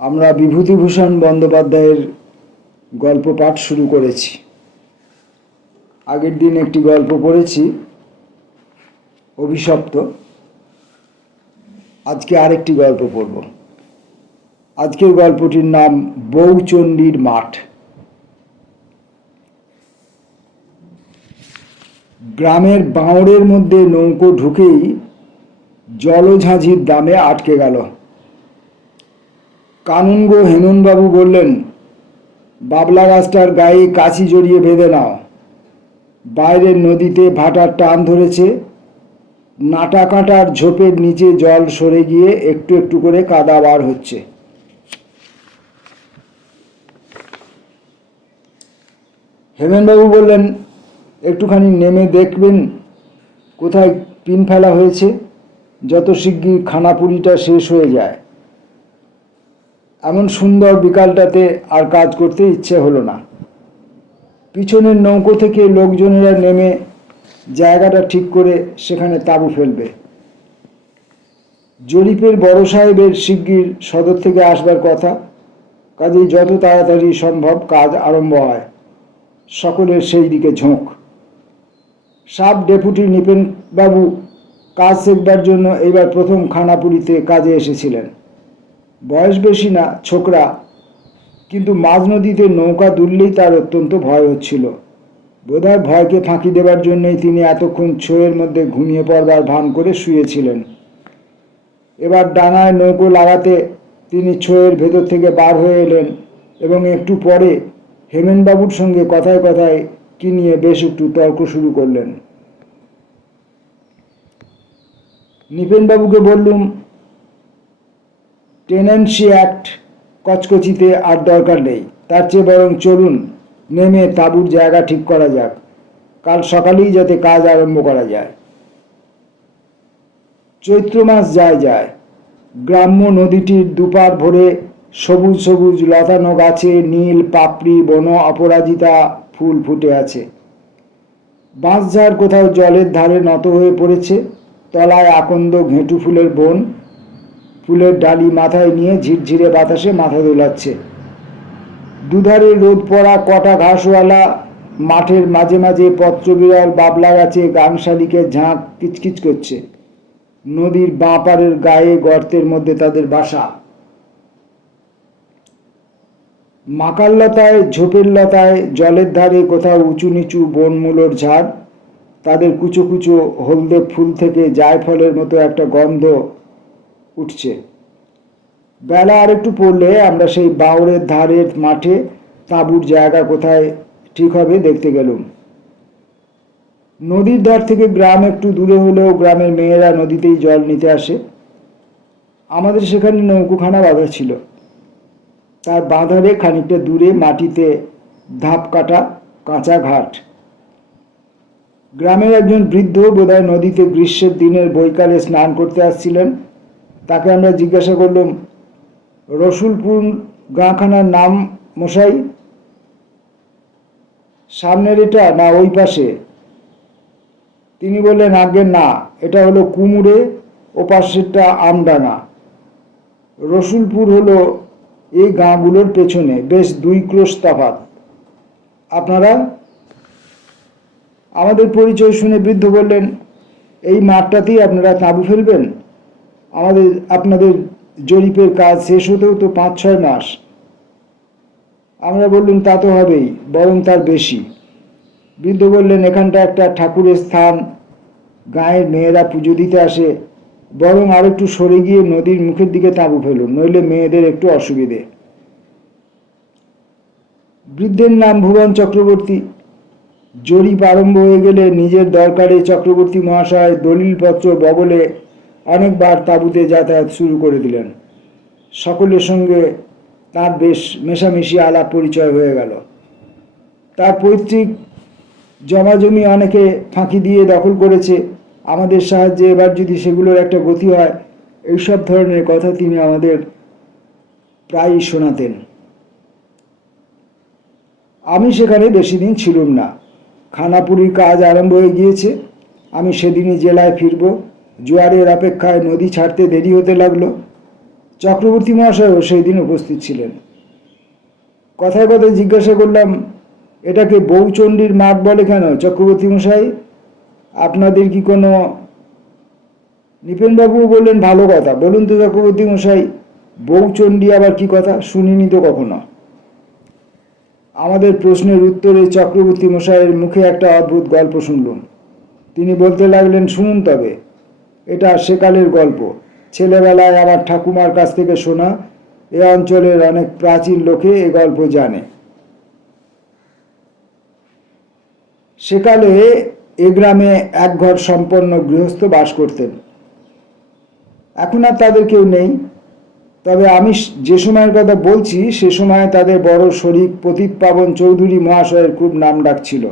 আমরা বিভূতিভূষণ বন্দ্যোপাধ্যায়ের গল্প পাঠ শুরু করেছি। আগের দিন একটি গল্প পড়েছি, অভিশপ্ত। আজকে আরেকটি গল্প পড়ব। আজকের গল্পটির নাম বউচণ্ডীর মাঠ। গ্রামের বাঁওড়ের মধ্যে নৌকো ঢুকেই জলঝাঁঝির দামে আটকে গেল। কানুনগো হেমনবাবু বললেন, বাবলা গাছটার গায়ে কাছি জড়িয়ে বেঁধে নাও। বাইরের নদীতে ভাটার টান ধরেছে। নাটা কাঁটার ঝোপের নিচে জল সরে গিয়ে একটু একটু করে কাদা বার হচ্ছে। হেমেনবাবু বললেন, একটুখানি নেমে দেখবেন কোথায় পিন ফেলা হয়েছে, যত শিগগির খানাপুরিটা শেষ হয়ে যায়। এমন সুন্দর বিকালটাতে আর কাজ করতে ইচ্ছে হলো না। পিছনের নৌকো থেকে লোকজনেরা নেমে জায়গাটা ঠিক করে সেখানে তাঁবু ফেলবে। জরিপের বড় সাহেবের শিগগির সদর থেকে আসবার কথা, কাজেই যত তাড়াতাড়ি সম্ভব কাজ আরম্ভ হয়। সকলের সেই দিকে ঝোঁক। সাব ডেপুটি নৃপেনবাবু কাজ শিখবার জন্য এইবার প্রথম খানাপুরিতে কাজে এসেছিলেন। বয়স বেশি না, ছোকরা, কিন্তু মাঝ নদীতে নৌকা দুললেই তার অত্যন্ত ভয় হচ্ছিল। বোধহয় ভয়কে ফাঁকি দেবার জন্যই তিনি এতক্ষণ ছোয়ের মধ্যে ঘুমিয়ে পড়বার ভান করে শুয়েছিলেন। এবার ডানায় নৌকো লাগাতে তিনি ছোয়ের ভেতর থেকে বার হয়ে এলেন এবং একটু পরে হেমেনবাবুর সঙ্গে কথায় কথায় কি নিয়ে বেশ একটু তর্ক শুরু করলেন। নৃপেনবাবুকে বললুম, টেনেন্সি অ্যাক্ট কচকচিতে আর দরকার নেই, তার চেয়ে বরং চলুন নেমে তাঁবুর জায়গা ঠিক করা যাক, কাল সকালেই যাতে কাজ আরম্ভ করা যায়। চৈত্র মাস যায়। গ্রাম্য নদীটির দুপার ভরে সবুজ সবুজ লতানো গাছে নীল পাপড়ি বন অপরাজিতা ফুল ফুটে আছে। বাঁশঝাড় কোথাও জলের ধারে নত হয়ে পড়েছে, তলায় আকন্দ ঘেঁটু ফুলের বন। ফুলের ডালি মাথায় নিয়ে ঝিরঝিরে বাতাসে মাথা দোলাচ্ছে। দুধারে রোদ পড়া কটা ঘাসওয়ালা মাঠের মাঝে মাঝে পত্রবিরল বাবলা গাছে গাংশালিকের ঝাঁক কিচকিচ করছে। নদীর বাঁ পারের গায়ে গর্তের মধ্যে তাদের বাসা। মাকাল লতায়, ঝোপের লতায়, জলের ধারে কোথাও উঁচু নিচু বনমূলোর ঝাড়। তাদের কুচো কুচো হলদে ফুল থেকে জায়ফলের মতো একটা গন্ধ উঠছে। বেলা আর একটু পড়লে আমরা সেই বাঁওড়ের ধারের মাঠে তাঁবুর জায়গা কোথায় ঠিক হবে দেখতে গেলুম। নদীর ধার থেকে গ্রাম একটু দূরে হলেও গ্রামের মেয়েরা নদীতেই জল নিতে আসে। আমাদের সেখানে নৌকোখানা বাঁধা ছিল। তার বাঁধারে খানিকটা দূরে মাটিতে ধাপ কাটা কাঁচা ঘাট। গ্রামের একজন বৃদ্ধ বোধহয় নদীতে গ্রীষ্মের দিনের বৈকালে স্নান করতে আসছিলেন। তাকে আমরা জিজ্ঞাসা করলাম, রসুলপুর গাঁখানার নাম মশাই? সামনের এটা না ওই পাশে? তিনি বললেন, আগে না, এটা হলো কুমুরে, ও পাশেরটা আমডাঙ্গা। রসুলপুর হলো এই গাঁগুলোর পেছনে, বেশ 2 ক্রোশ তফাৎ। আপনারা? আমাদের পরিচয় শুনে বৃদ্ধ বললেন, এই মাঠটাতেই আপনারা তাঁবু ফেলবেন? আপনাদের জরিপের কাজ শেষ হতেও তো 5-6 মাস। আমরা বললুম, তা তো হবেই, বরং তার বেশি। বৃদ্ধ বললেন, এখানটা একটা ঠাকুরের স্থান, গাঁয়ের মেয়েরা পুজো দিতে আসে, বরং আরেকটু সরে গিয়ে নদীর মুখের দিকে তাঁবু ফেলুন, নইলে মেয়েদের একটু অসুবিধে। বৃদ্ধের নাম ভুবন চক্রবর্তী। জরিপ আরম্ভ হয়ে গেলে নিজের দরকারে চক্রবর্তী মহাশয় দলিলপত্র বগলে অনেকবার তাঁবুতে যাতায়াত শুরু করে দিলেন। সকলের সঙ্গে তার বেশ মেশামেশি আলাপ পরিচয় হয়ে গেল। তার পৈতৃক জমাজমি অনেকে ফাঁকি দিয়ে দখল করেছে। আমাদের সাহায্যে এবার যদি সেগুলোর একটা গতি হয়, এইসব ধরনের কথা তিনি আমাদের প্রায়ই শোনাতেন। আমি সেখানে বেশি দিন ছিলুম না। খানাপুরির কাজ আরম্ভ হয়ে গিয়েছে। আমি সেদিনই জেলায় ফিরব। জোয়ারের অপেক্ষায় নদী ছাড়তে দেরি হতে লাগলো। চক্রবর্তী মহাশয়ও সেই দিন উপস্থিত ছিলেন। কথায় কথায় জিজ্ঞাসা করলাম, এটাকে বউচণ্ডীর মাঠ বলে কেন চক্রবর্তী মশাই? আপনাদের কি কোনো... নৃপেনবাবুও বললেন, ভালো কথা, বলুন তো চক্রবর্তী মশাই, বউচণ্ডী আবার কি কথা, শুনিনি তো কখনো। আমাদের প্রশ্নের উত্তরে চক্রবর্তী মশাইয়ের মুখে একটা অদ্ভুত গল্প শুনলুম। তিনি বলতে লাগলেন, শুনুন তবে, এটা সেকালের গল্প, ছেলেবেলায় আমার ঠাকুমার কাছ থেকে শোনা। এ অঞ্চলের অনেক প্রাচীন লোকে এ গল্প জানে। সেকালে এ গ্রামে এক ঘর সম্পন্ন গৃহস্থ বাস করতেন। এখন আর তাদের কেউ নেই। তবে আমি যে সময়ের কথা বলছি সে সময় তাদের বড় শরিক পতিতপাবন চৌধুরী মহাশয়ের খুব নাম ডাক ছিল।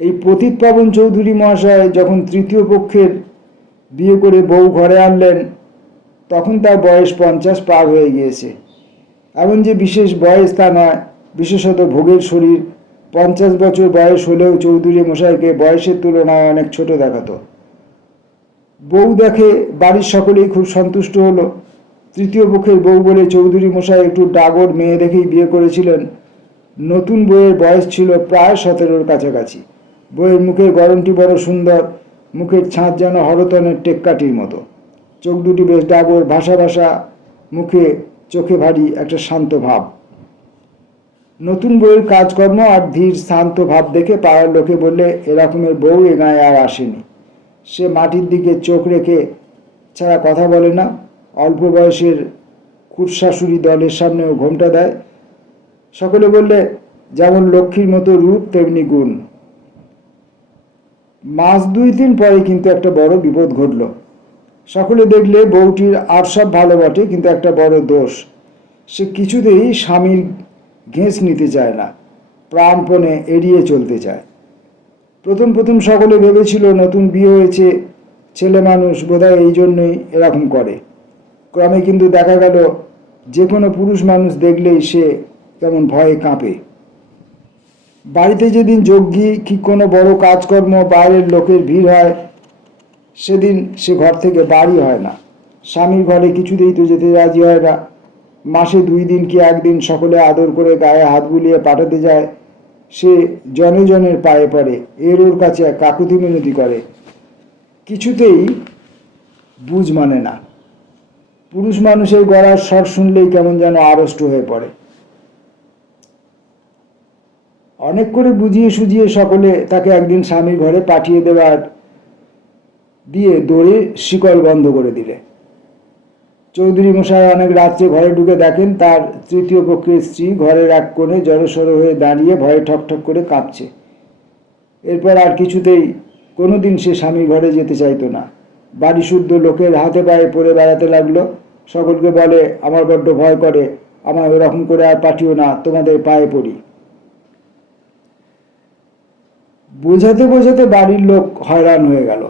এই পতিতপাবন চৌধুরী মহাশয় যখন তৃতীয় পক্ষের বিয়ে করে বউ ঘরে আনলেন, তখন তার বয়স 50 পার হয়ে গিয়েছে। এমন যে বিশেষ বয়স তা নয়, বিশেষত ভোগের শরীর। 50 বছর বয়স হলেও চৌধুরী মশাইকে বয়সের তুলনায় অনেক ছোট দেখাতো। বউ দেখে বাড়ির সকলেই খুব সন্তুষ্ট হলো। তৃতীয় পক্ষের বউ বলে চৌধুরী মশাই একটু ডাগর মেয়ে দেখেই বিয়ে করেছিলেন। নতুন বউয়ের বয়স ছিল প্রায় 17-র কাছাকাছি। বউয়ের মুখের গড়নটি বড় সুন্দর, মুখের ছাঁচ যেন হরতনের টেক্কাটির মতো। চোখ দুটি বেশ ডাগর, ভাষা ভাষা মুখে, চোখে ভারী একটা শান্ত ভাব। নতুন বউয়ের কাজকর্ম আর ধীর শান্ত ভাব দেখে পাড়ার লোকে বললে, এরকমের বউ এ গায়ে আর আসেনি। সে মাটির দিকে চোখ রেখে ছাড়া কথা বলে না। অল্প বয়সের কুটশাশুড়ি দলের সামনেও ঘোমটা দেয়। সকলে বললে, যেমন লক্ষ্মীর মতো রূপ তেমনি গুণ। মাস 2-3 পরে কিন্তু একটা বড় বিপদ ঘটল। সকলে দেখলে বউটির আর সব ভালো বটে, কিন্তু একটা বড় দোষ, সে কিছুতেই স্বামীর ঘেঁস নিতে চায় না, প্রাণপণে এড়িয়ে চলতে চায়। প্রথম প্রথম সকলে ভেবেছিল নতুন বিয়ে হয়েছে, ছেলে মানুষ, বোধহয় এই জন্যই এরকম করে। ক্রমে কিন্তু দেখা গেল যে কোনো পুরুষ মানুষ দেখলেই সে কেমন ভয়ে কাঁপে। বাড়িতে যেদিন যজ্ঞী কি কোনো বড় কাজকর্ম, বাইরের লোকের ভিড় হয়, সেদিন সে ঘর থেকে বাড়ি হয় না। স্বামীর ঘরে কিছুতেই তো যেতে রাজি হয় না। মাসে 2 দিন কি 1 দিন সকলে আদর করে গায়ে হাত বুলিয়ে পাঠাতে যায়। সে জনে জনের পায়ে পড়ে, এর ওর কাছে কাকুতি মিনতি করে, কিছুতেই বুঝ মানে না। পুরুষ মানুষের গলার স্বর শুনলেই কেমন যেন আড়ষ্ট হয়ে পড়ে। অনেক করে বুঝিয়ে সুঝিয়ে সকলে তাকে একদিন স্বামীর ঘরে পাঠিয়ে দেওয়ার দিয়ে দৌড়ে শিকল বন্ধ করে দিলে। চৌধুরী মশাই অনেক রাত্রে ঘরে ঢুকে দেখেন তার তৃতীয় পক্ষের স্ত্রী ঘরের এক কোণে জড়সড় হয়ে দাঁড়িয়ে ভয়ে ঠকঠক করে কাঁপছে। এরপর আর কিছুতেই কোনোদিন সে স্বামীর ঘরে যেতে চাইতো না। বাড়ি শুদ্ধ লোকের হাতে পায়ে পড়ে বেড়াতে লাগলো। সকলকে বলে, আমার বড্ড ভয় করে, আমায় ওরকম করে আর পাঠিও না, তোমাদের পায়ে পড়ি। বোঝাতে বোঝাতে বাড়ির লোক হয়রান হয়ে গেল।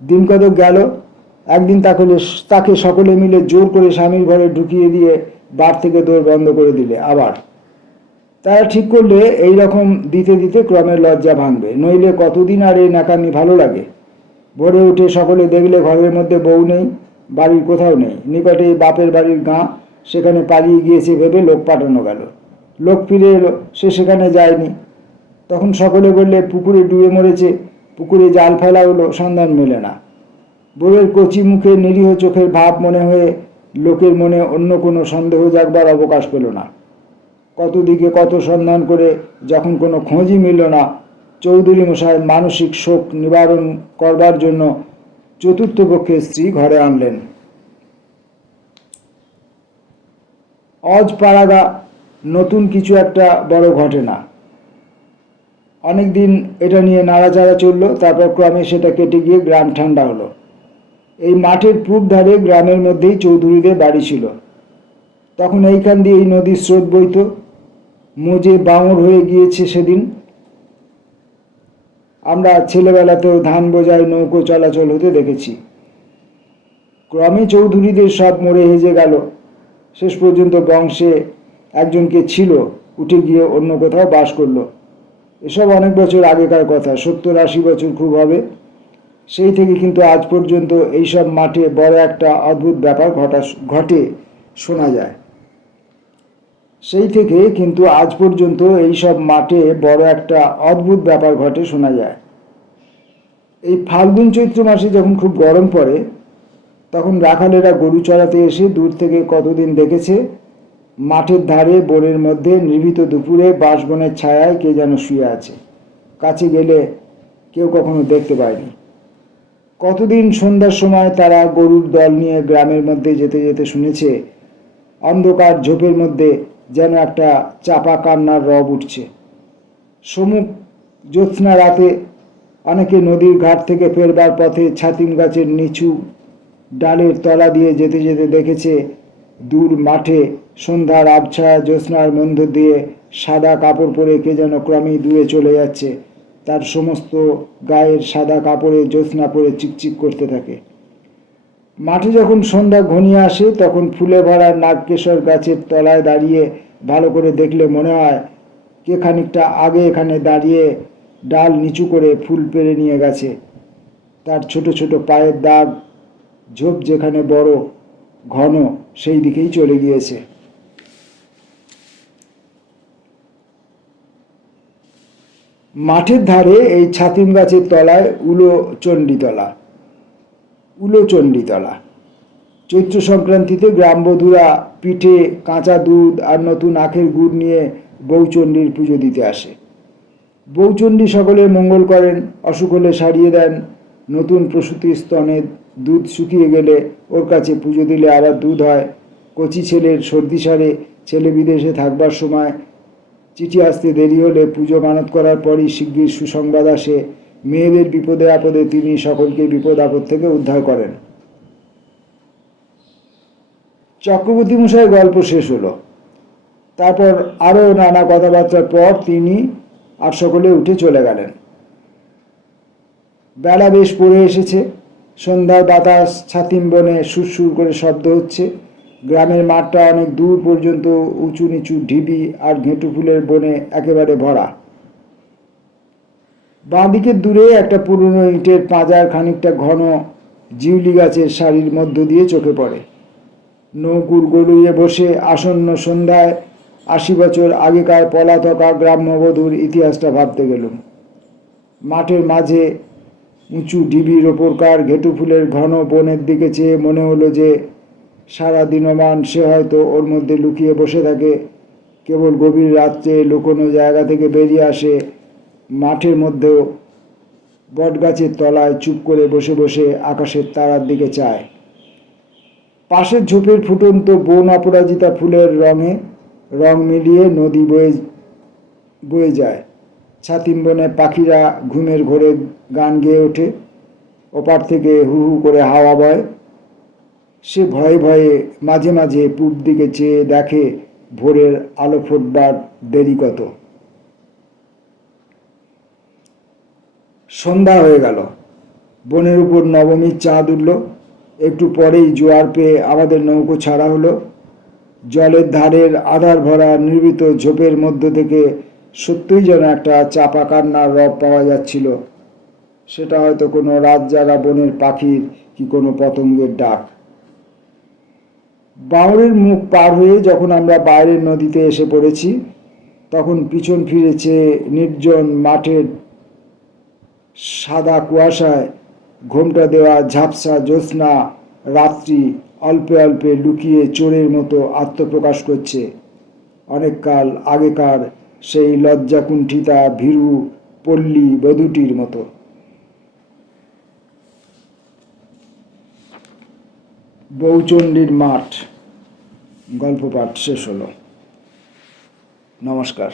দিন কতক গেল। একদিন তাকে সকলে মিলে জোর করে স্বামীর ঘরে ঢুকিয়ে দিয়ে বার থেকে দৌড় বন্ধ করে দিলে। আবার তারা ঠিক করলে এই রকম দিতে দিতে ক্রমে লজ্জা ভাঙবে, নইলে কতদিন আর এই নাকামি ভালো লাগে। ভোরে উঠে সকলে দেখলে ঘরের মধ্যে বউ নেই, বাড়ির কোথাও নেই। নিকটে বাপের বাড়ির গাঁ, সেখানে পালিয়ে গিয়েছে ভেবে লোক পাঠানো গেল। লোক ফিরে এলো, সে সেখানে যায়নি। তখন সকলে বললে, পুকুরে ডুবে মরেছে। পুকুরে জাল ফেলা হলো, সন্ধান মেলে না। বউয়ের কচি মুখে নিরীহ চোখের ভাব মনে হয়ে লোকের মনে অন্য কোনো সন্দেহ জাগবার অবকাশ পেল না। কত দিকে কত সন্ধান করে যখন কোনো খোঁজই মিলল না, চৌধুরী মশাই মানসিক শোক নিবারণ করবার জন্য চতুর্থ পক্ষের স্ত্রী ঘরে আনলেন। অজপাড়াগা নতুন কিছু একটা বড় ঘটে না। অনেকদিন এটা নিয়ে নাড়াচাড়া চলল, তারপর ক্রমে সেটা কেটে গিয়ে গ্রাম ঠান্ডা হলো। এই মাঠের পূব ধারে গ্রামের মধ্যেই চৌধুরীদের বাড়ি ছিল। তখন এইখান দিয়ে এই নদীর স্রোত বইত। মোজে বাঙর হয়ে গিয়েছে সেদিন। আমরা ছেলেবেলাতেও ধান বোঝাই নৌকো চলাচল হতে দেখেছি। ক্রমে চৌধুরীদের সব মরে হেজে গেল। শেষ পর্যন্ত বংশে একজনকে ছিল, উঠে গিয়ে অন্য কোথাও বাস করলো। এসব অনেক বছর আগেকার কথা, 70-80 বছর খুব হবে। সেই থেকে কিন্তু আজ পর্যন্ত এইসব মাঠে বড় একটা অদ্ভুত ব্যাপার ঘটে শোনা যায়। সেই থেকে কিন্তু আজ পর্যন্ত এইসব মাঠে বড় একটা অদ্ভুত ব্যাপার ঘটে শোনা যায়। এই ফাল্গুন চৈত্র মাসে যখন খুব গরম পড়ে, তখন রাখালেরা গরু চড়াতে এসে দূর থেকে কতদিন দেখেছে মাঠের ধারে বনের মধ্যে নিভৃত দুপুরে বাঁশবনের ছায়ায় কে যেন শুয়ে আছে। কাছে গেলে কেউ কখনো দেখতে পায়নি। কতদিন সন্ধ্যার সময় তারা গরুর দল নিয়ে গ্রামের মধ্যে যেতে যেতে শুনেছে অন্ধকার ঝোপের মধ্যে যেন একটা চাপা কান্নার রব উঠছে। সমুখ জ্যোৎস্না রাতে অনেকে নদীর ঘাট থেকে ফেরবার পথে ছাতিম গাছের নিচু ডালের তলা দিয়ে যেতে যেতে দেখেছে দূর মাঠে সন্ধ্যার আবছায়া জ্যোৎস্নার মধ্য দিয়ে সাদা কাপড় পরে কে যেন ক্রমেই দূরে চলে যাচ্ছে। তার সমস্ত গায়ের সাদা কাপড়ে জ্যোৎস্না পরে চিকচিক করতে থাকে। মাঠে যখন সন্ধ্যা ঘনিয়ে আসে, তখন ফুলে ভরা নাগকেশর গাছের তলায় দাঁড়িয়ে ভালো করে দেখলে মনে হয় কে খানিকটা আগে এখানে দাঁড়িয়ে ডাল নিচু করে ফুল পেরে নিয়ে গেছে। তার ছোট ছোট পায়ের দাগ ঝোপ যেখানে বড় ঘন সেই দিকেই চলে গিয়েছে। মাঠের ধারে এই ছাতিম গাছের তলায় উলোচণ্ডীতলা। চৈত্র সংক্রান্তিতে গ্রামবধূরা পিঠে কাঁচা দুধ আর নতুন আখের গুড় নিয়ে বউচণ্ডীর পুজো দিতে আসে। বউচণ্ডী সকলের মঙ্গল করেন, অসুখ হলে সারিয়ে দেন। নতুন প্রসূতি স্তনে দুধ শুকিয়ে গেলে ওর কাছে পুজো দিলে আবার দুধ হয়। কচি ছেলের সর্দি সারে, ছেলে বিদেশে থাকবার সময় চিঠি আসতে দেরি হলে পুজো মানত করার পরই শিগগির সুসংবাদ আসে। মেয়েদের বিপদে আপদে তিনি সকলকে বিপদ আপদ থেকে উদ্ধার করেন। চক্রবর্তী মশাইয়ের গল্প শেষ হলো। তারপর আরও নানা কথাবার্তার পর তিনি আর সকলে উঠে চলে গেলেন। বেলা বেশ পড়ে এসেছে। সন্ধ্যার বাতাস ছাতিম বনে সুরসুর করে শব্দ হচ্ছে। গ্রামের মাঠটা অনেক দূর পর্যন্ত উঁচু নিচু ঢিবি আর ঘেঁটু ফুলের বনে একেবারে ভরা। বাঁদিকের দূরে একটা পুরনো ইটের পাঁজার খানিকটা ঘন জিউলি গাছের সারির মধ্য দিয়ে চোখে পড়ে। নৌকুর গলুইয়ে বসে আসন্ন সন্ধ্যায় ৮০ বছর আগেকার পলাতকা গ্রাম্যবধূর ইতিহাসটা ভাবতে গেলুম। মাঠের মাঝে উঁচু ঢিবির ওপরকার ঘেঁটু ফুলের ঘন বনের দিকে চেয়ে মনে হলো যে সারা দিনমান সে হয়তো ওর মধ্যে লুকিয়ে বসে থাকে। কেবল গভীর রাত্রে লুকোনো জায়গা থেকে বেরিয়ে আসে। মাঠের মধ্যেও বটগাছের তলায় চুপ করে বসে বসে আকাশের তারার দিকে চায়। পাশের ঝোপের ফুটন্ত বন অপরাজিতা ফুলের রং মিলিয়ে নদী বয়ে যায়। ছাতিম বনে পাখিরা ঘুমের ঘোরে গান গেয়ে ওঠে। ওপার থেকে হু হু করে হাওয়া বয়। সে ভয়ে ভয়ে মাঝে মাঝে পূব দিকে চেয়ে দেখে ভোরের আলো ফোটবার দেরি কত। সন্ধ্যা হয়ে গেল। বনের উপর নবমীর চাঁদ উঠল। একটু পরেই জোয়ার পেয়ে আমাদের নৌকো ছাড়া হলো। জলের ধারের আধার ভরা নির্মিত ঝোপের মধ্য থেকে সত্যিই যেন একটা চাপা কান্নার রব পাওয়া যাচ্ছিল। সেটা হয়তো কোনো রাত জাগা বনের পাখির কি কোনো পতঙ্গের ডাক। বাঁওড়ের মুখ পার হয়ে যখন আমরা বাইরের নদীতে এসে পড়েছি, তখন পিছন ফিরেছে নির্জন মাঠের সাদা কুয়াশায় ঘোমটা দেওয়া ঝাপসা জ্যোৎস্না রাত্রি অল্পে অল্পে লুকিয়ে চোরের মতো আত্মপ্রকাশ করছে। অনেককাল আগেকার সেই লজ্জাকুণ্ঠিতা ভীরু পল্লী বধূটির মতো। বউচণ্ডীর মাঠ গল্প পাঠ শেষ হলো। নমস্কার।